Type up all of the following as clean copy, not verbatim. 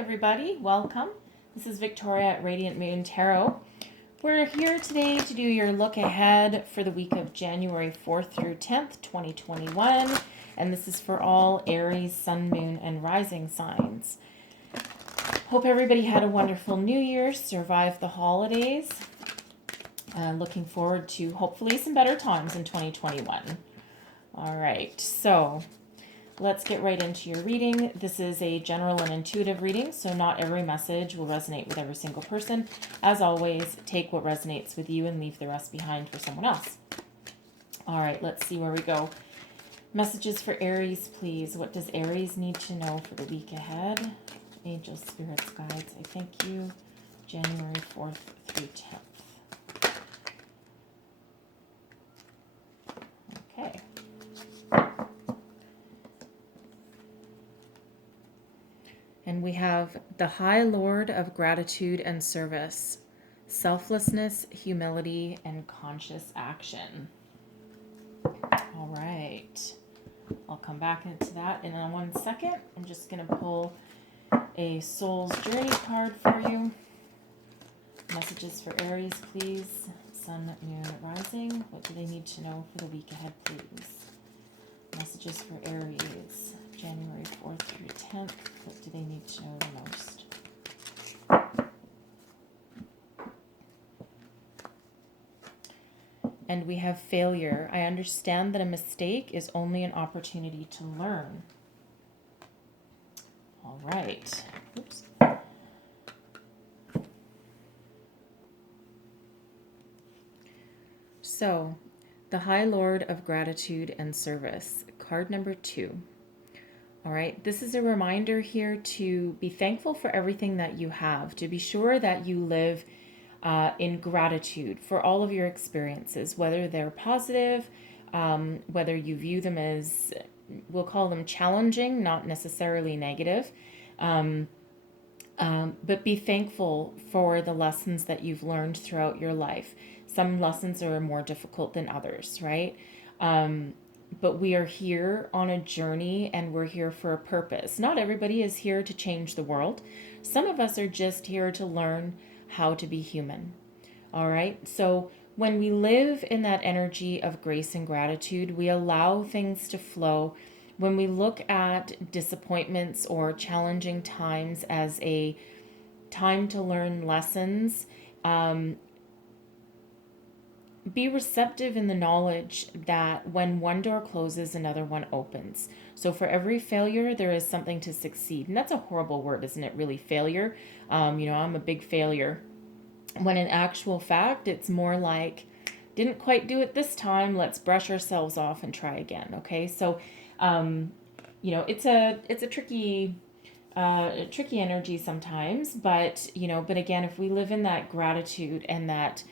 everybody, welcome. This is Victoria at Radiant Moon Tarot. We're here today to do your look ahead for the week of January 4th through 10th, 2021. And this is for all Aries, Sun, Moon, and Rising signs. Hope everybody had a wonderful New Year, survived the holidays. Looking forward to hopefully some better times in 2021. All right, so let's get right into your reading. This is a general and intuitive reading, so not every message will resonate with every single person. As always, take what resonates with you and leave the rest behind for someone else. All right, let's see where we go. Messages for Aries, please. What does Aries need to know for the week ahead? Angels, spirits, guides, I thank you. January 4th through 10th. Okay. And we have the High Lord of Gratitude and Service, selflessness, humility, and conscious action. All right. I'll come back into that in 1 second. I'm just going to pull a Soul's Journey card for you. Messages for Aries, please. Sun, Moon, Rising. What do they need to know for the week ahead, please? Messages for Aries. January 4th through 10th. What do they need to know the most? And we have failure. I understand that a mistake is only an opportunity to learn. All right. Oops. So, the High Lord of Gratitude and Service, card number 2. All right, this is a reminder here to be thankful for everything that you have, to be sure that you live in gratitude for all of your experiences, whether they're positive, whether you view them as, we'll call them challenging, not necessarily negative, but be thankful for the lessons that you've learned throughout your life. Some lessons are more difficult than others, right? But we are here on a journey and we're here for a purpose. Not everybody is here to change the world. Some of us are just here to learn how to be human. All right. So when we live in that energy of grace and gratitude, we allow things to flow. When we look at disappointments or challenging times as a time to learn lessons, be receptive in the knowledge that when one door closes, another one opens. So for every failure, there is something to succeed. And that's a horrible word, isn't it? Really, failure. I'm a big failure. When in actual fact, it's more like, didn't quite do it this time. Let's brush ourselves off and try again. Okay. So, it's a tricky energy sometimes, but again, if we live in that gratitude and that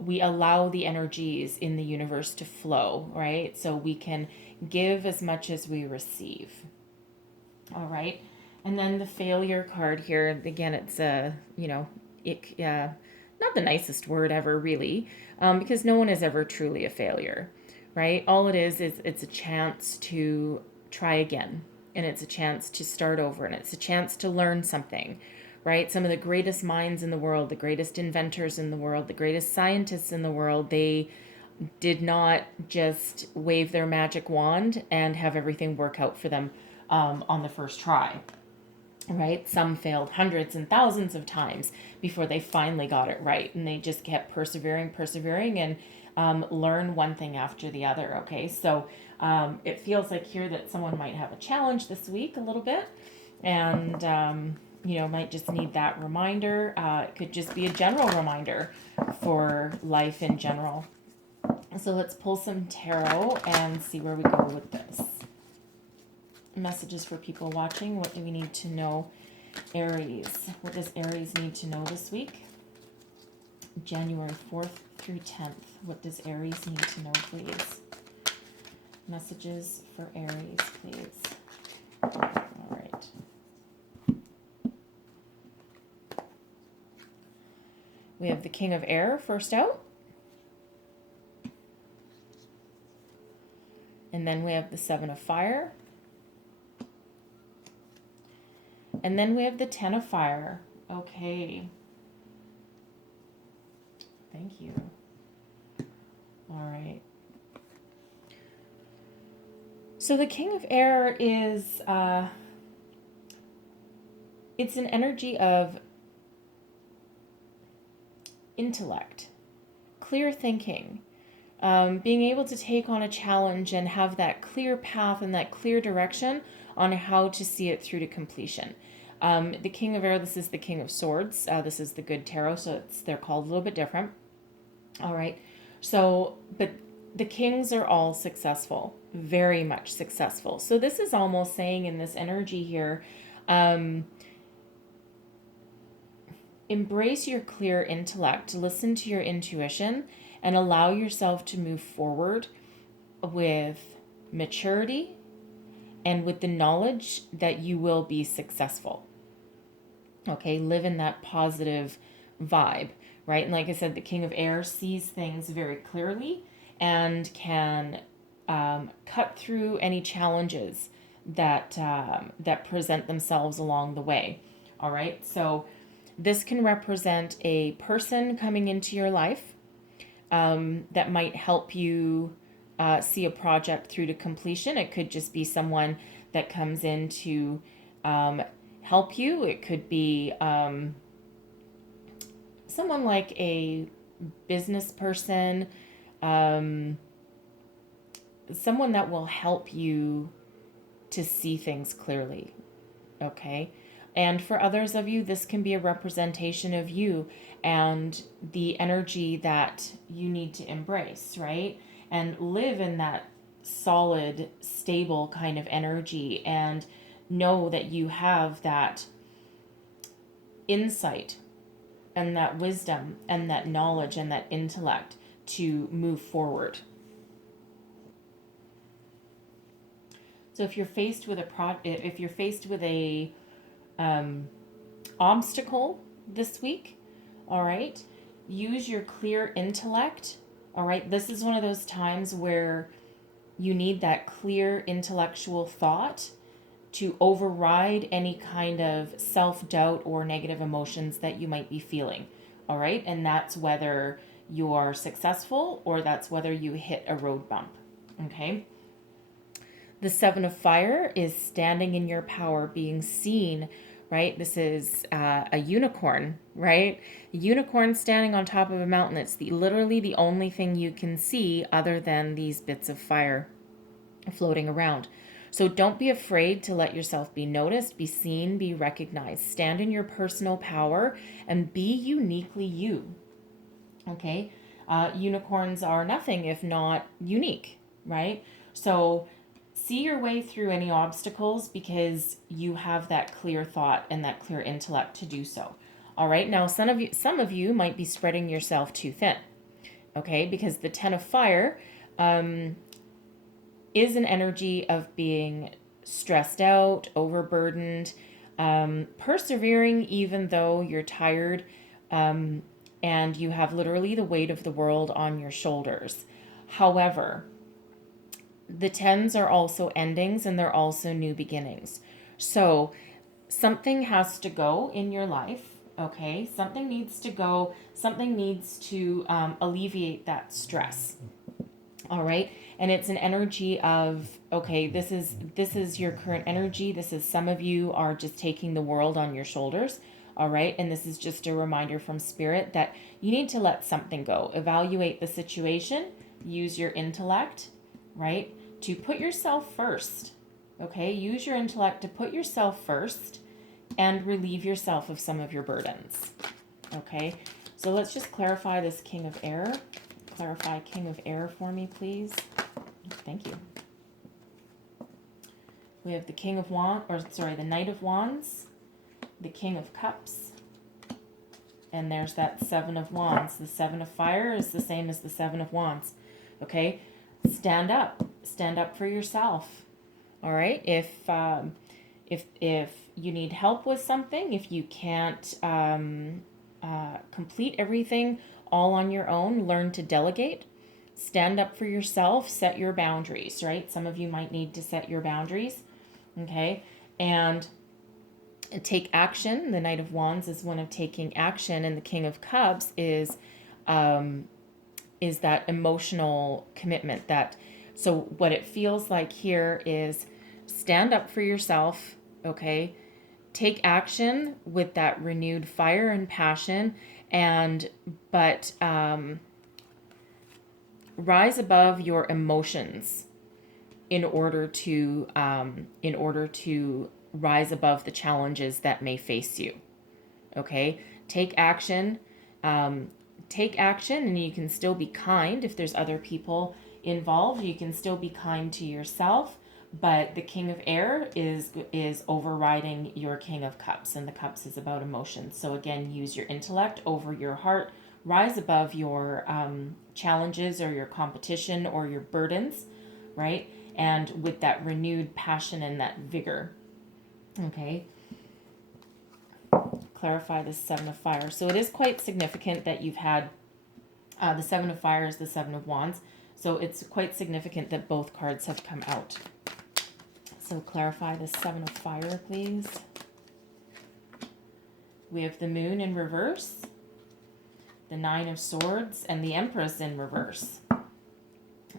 we allow the energies in the universe to flow, right? So we can give as much as we receive. All right. And then the failure card here, again, it's not the nicest word ever, really, because no one is ever truly a failure, right? All it is it's a chance to try again, and it's a chance to start over, and it's a chance to learn something. Right? Some of the greatest minds in the world, the greatest inventors in the world, the greatest scientists in the world, they did not just wave their magic wand and have everything work out for them on the first try. Right? Some failed hundreds and thousands of times before they finally got it right. And they just kept persevering, and learn one thing after the other. Okay. So it feels like here that someone might have a challenge this week a little bit. And, might just need that reminder. It could just be a general reminder for life in general. So let's pull some tarot and see where we go with this. Messages for people watching. What do we need to know? Aries. What does Aries need to know this week? January 4th through 10th. What does Aries need to know, please? Messages for Aries, please. All right. We have the King of Air first out. And then we have the Seven of Fire. And then we have the Ten of Fire. Okay. Thank you. All right. So the King of Air is, it's an energy of intellect, clear thinking, being able to take on a challenge and have that clear path and that clear direction on how to see it through to completion. The King of Air, this is the King of Swords. This is the good tarot, so they're called a little bit different. All right. So, but the kings are all successful, very much successful. So this is almost saying in this energy here, embrace your clear intellect, listen to your intuition, and allow yourself to move forward with maturity and with the knowledge that you will be successful. Okay, live in that positive vibe, right? And like I said, the King of Air sees things very clearly and can cut through any challenges that that present themselves along the way. All right, so this can represent a person coming into your life that might help you see a project through to completion. It could just be someone that comes in to help you. It could be someone like a business person, someone that will help you to see things clearly. Okay. And for others of you, this can be a representation of you and the energy that you need to embrace, right? And live in that solid, stable kind of energy and know that you have that insight and that wisdom and that knowledge and that intellect to move forward. So if you're faced with a obstacle this week, all right, use your clear intellect. All right, this is one of those times where you need that clear intellectual thought to override any kind of self-doubt or negative emotions that you might be feeling. All right, and that's whether you are successful or that's whether you hit a road bump. Okay. The Seven of Fire is standing in your power, being seen, right? This is a unicorn, right? A unicorn standing on top of a mountain. It's literally the only thing you can see other than these bits of fire floating around. So don't be afraid to let yourself be noticed, be seen, be recognized. Stand in your personal power and be uniquely you. Okay? Unicorns are nothing if not unique, right? So see your way through any obstacles because you have that clear thought and that clear intellect to do so. All right, now some of you might be spreading yourself too thin, okay? Because the Ten of Fire is an energy of being stressed out, overburdened, persevering even though you're tired, and you have literally the weight of the world on your shoulders. However, the tens are also endings and they're also new beginnings. So something has to go in your life, okay? Something needs to go. Something needs to alleviate that stress. All right. And it's an energy of, okay, this is your current energy. This is, some of you are just taking the world on your shoulders. All right. And this is just a reminder from Spirit that you need to let something go. Evaluate the situation. Use your intellect, right? To put yourself first, okay? Use your intellect to put yourself first and relieve yourself of some of your burdens, okay? So let's just clarify this King of Air. Clarify King of Air for me, please. Thank you. We have the King of Wands, the Knight of Wands, the King of Cups, and there's that Seven of Wands. The Seven of Fire is the same as the Seven of Wands, okay? Stand up for yourself. All right. If you need help with something, if you can't complete everything all on your own, learn to delegate. Stand up for yourself. Set your boundaries. Right. Some of you might need to set your boundaries. Okay. And take action. The Knight of Wands is one of taking action, and the King of Cups is that emotional commitment. That, so what it feels like here is stand up for yourself, okay? Take action with that renewed fire and passion, but rise above your emotions in order to rise above the challenges that may face you. Okay, take action. Take action, and you can still be kind if there's other people involved. You can still be kind to yourself, but the King of Air is overriding your King of Cups, and the Cups is about emotions. So again, use your intellect over your heart. Rise above your challenges or your competition or your burdens, right? And with that renewed passion and that vigor. Okay. Clarify the Seven of Fire. So it is quite significant that you've had the Seven of Fire is the Seven of Wands. So it's quite significant that both cards have come out. So clarify the Seven of Fire, please. We have the Moon in reverse, the Nine of Swords, and the Empress in reverse.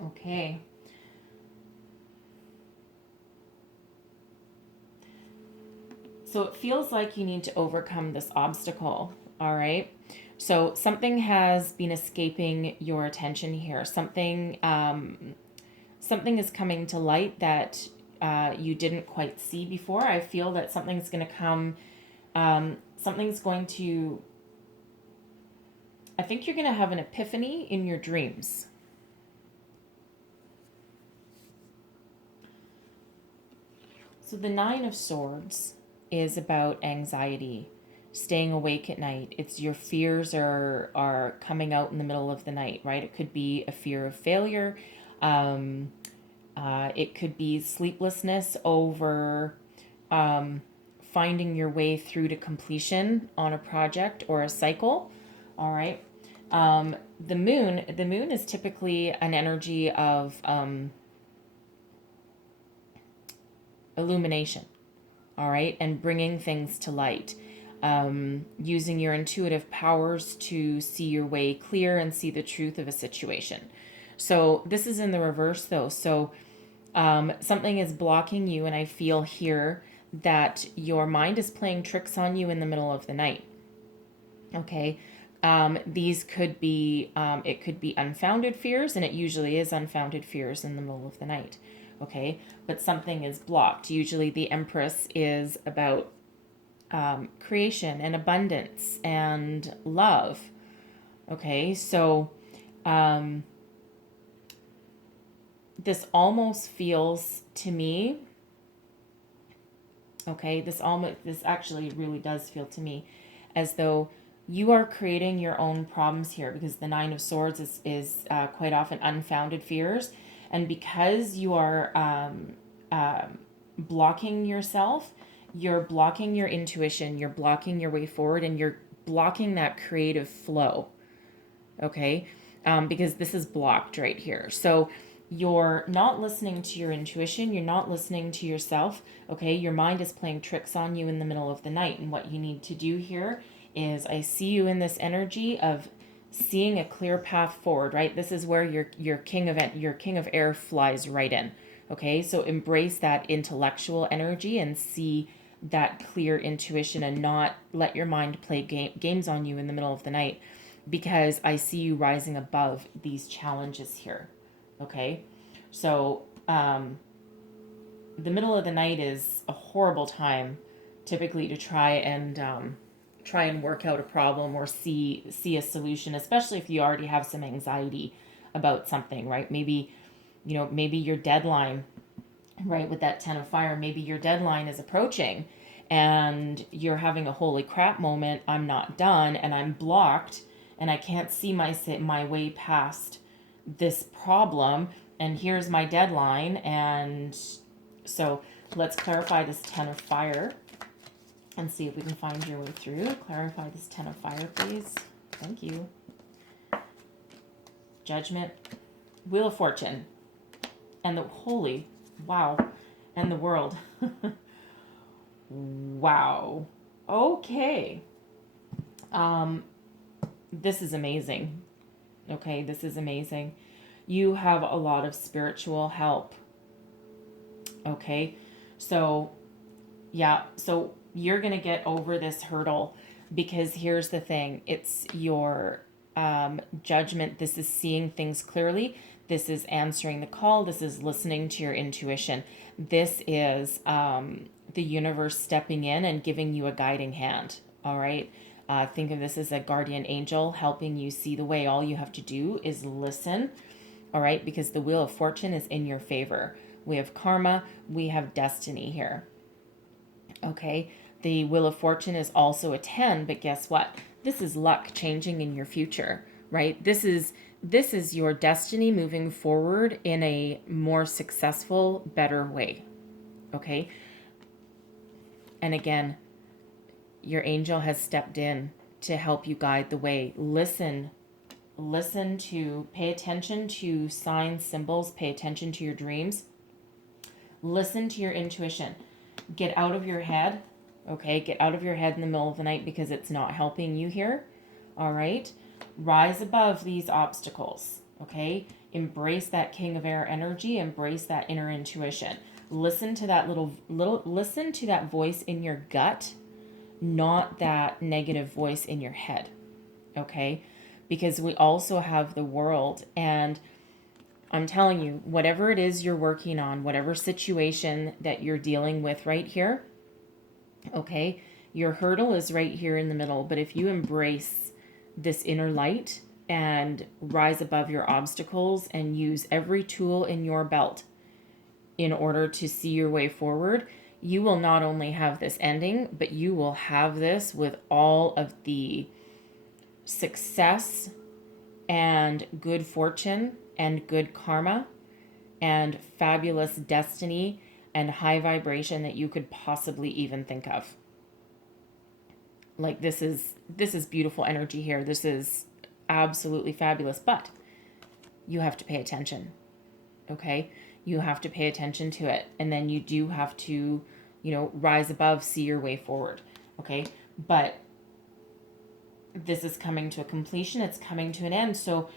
Okay. So it feels like you need to overcome this obstacle, all right? So something has been escaping your attention here. Something is coming to light that you didn't quite see before. I feel that something's going to come, I think you're going to have an epiphany in your dreams. So the Nine of Swords is about anxiety, staying awake at night. It's your fears are coming out in the middle of the night, right? It could be a fear of failure. It could be sleeplessness over finding your way through to completion on a project or a cycle. All right. The moon is typically an energy of illumination. All right, and bringing things to light, using your intuitive powers to see your way clear and see the truth of a situation. So this is in the reverse though. So something is blocking you, and I feel here that your mind is playing tricks on you in the middle of the night. Okay, these could be, it could be unfounded fears, and it usually is unfounded fears in the middle of the night. Okay, but something is blocked. Usually the Empress is about creation and abundance and love. Okay, so this almost feels to me, okay, this actually really does feel to me as though you are creating your own problems here, because the Nine of Swords is quite often unfounded fears. And because you are blocking yourself, you're blocking your intuition, you're blocking your way forward, and you're blocking that creative flow, okay? Because this is blocked right here. So you're not listening to your intuition, you're not listening to yourself, okay? Your mind is playing tricks on you in the middle of the night, and what you need to do here is, I see you in this energy of seeing a clear path forward, right? This is where your King of Air flies right in. Okay, so embrace that intellectual energy and see that clear intuition, and not let your mind play games on you in the middle of the night, because I see you rising above these challenges here. Okay, so the middle of the night is a horrible time typically to try and work out a problem or see a solution, especially if you already have some anxiety about something, right? Maybe your deadline, right, with that Ten of Fire, maybe your deadline is approaching and you're having a holy crap moment. I'm not done and I'm blocked and I can't see my way past this problem, and here's my deadline. And so let's clarify this Ten of Fire and see if we can find your way through. Clarify this Ten of Fire, please. Thank you. Judgment, Wheel of Fortune, and the Holy, wow, and the World. Wow. Okay. This is amazing. Okay, this is amazing. You have a lot of spiritual help. Okay, so yeah, so you're going to get over this hurdle because here's the thing, it's your judgment. This is seeing things clearly. This is answering the call. This is listening to your intuition. This is the universe stepping in and giving you a guiding hand. All right. Think of this as a guardian angel helping you see the way. All you have to do is listen. All right. Because the wheel of fortune is in your favor. We have karma. We have destiny here. Okay. The wheel of fortune is also a 10, but guess what? This is luck changing in your future, right? This is your destiny moving forward in a more successful, better way. Okay? And again, your angel has stepped in to help you guide the way. Listen to, pay attention to signs, symbols, pay attention to your dreams. Listen to your intuition. Get out of your head. Okay, get out of your head in the middle of the night because it's not helping you here. All right, rise above these obstacles. Okay, embrace that king of air energy, embrace that inner intuition. Listen to that listen to that voice in your gut, not that negative voice in your head. Okay, because we also have the world, and I'm telling you, whatever it is you're working on, whatever situation that you're dealing with right here, okay, your hurdle is right here in the middle. But if you embrace this inner light and rise above your obstacles and use every tool in your belt in order to see your way forward, you will not only have this ending, but you will have this with all of the success and good fortune and good karma and fabulous destiny and high vibration that you could possibly even think of. Like this is beautiful energy here. This is absolutely fabulous, but you have to pay attention. Okay? You have to pay attention to it, and then you do have to, rise above, see your way forward. Okay? But this is coming to a completion. It's coming to an end. So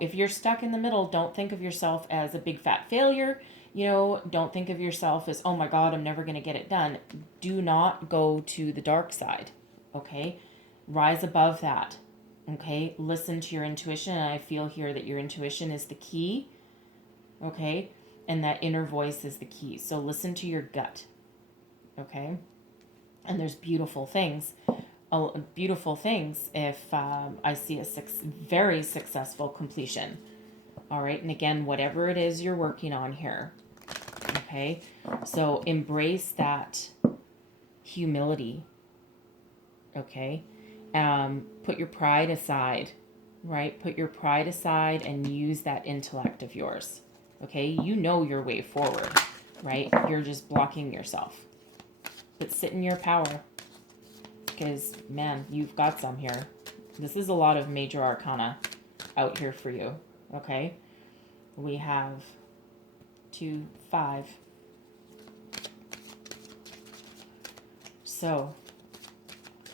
if you're stuck in the middle, don't think of yourself as a big fat failure. Don't think of yourself as, oh my God, I'm never going to get it done. Do not go to the dark side. Okay? Rise above that. Okay? Listen to your intuition. And I feel here that your intuition is the key. Okay? And that inner voice is the key. So listen to your gut. Okay? And there's beautiful things if I see a very successful completion. All right. And again, whatever it is you're working on here. Okay. So embrace that humility. Okay. Put your pride aside, right? Put your pride aside and use that intellect of yours. Okay. You know your way forward, right? You're just blocking yourself. But sit in your power. Because, man, you've got some here. This is a lot of major arcana out here for you, okay? We have 2, 5. So,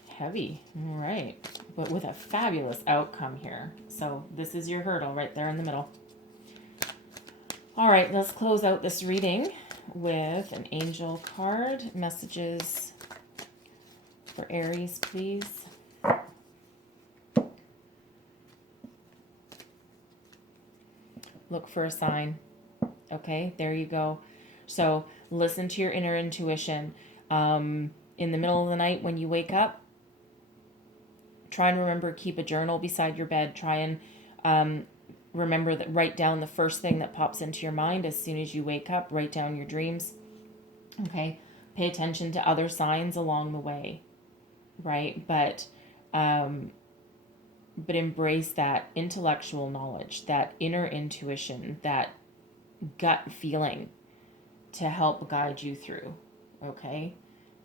heavy, all right. But with a fabulous outcome here. So, this is your hurdle right there in the middle. All right, let's close out this reading with an angel card. Messages for Aries, please. Look for a sign. Okay, there you go. So listen to your inner intuition. In the middle of the night when you wake up, try and remember, keep a journal beside your bed. Try and remember that, write down the first thing that pops into your mind as soon as you wake up. Write down your dreams. Okay, pay attention to other signs along the way. Right? But embrace that intellectual knowledge, that inner intuition, that gut feeling to help guide you through. Okay?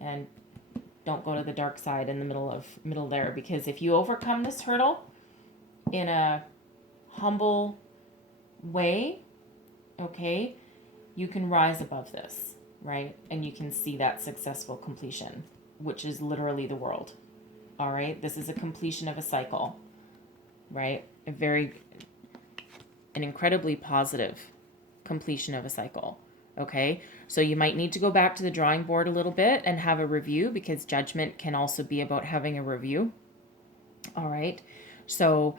And don't go to the dark side in the middle there, because if you overcome this hurdle in a humble way, okay, you can rise above this. right? And you can see that successful completion, which is literally the world. All right, this is a completion of a cycle, right? An incredibly positive completion of a cycle. Okay, so you might need to go back to the drawing board a little bit and have a review, because judgment can also be about having a review. All right, so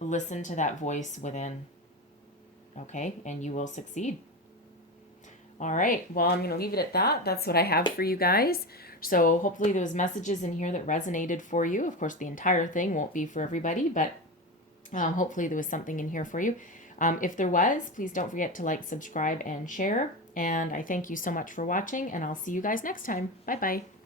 listen to that voice within, okay, and you will succeed. All right, well, I'm going to leave it at that. That's what I have for you guys. So hopefully there was messages in here that resonated for you. Of course, the entire thing won't be for everybody, but hopefully there was something in here for you. If there was, please don't forget to like, subscribe, and share. And I thank you so much for watching, and I'll see you guys next time. Bye-bye.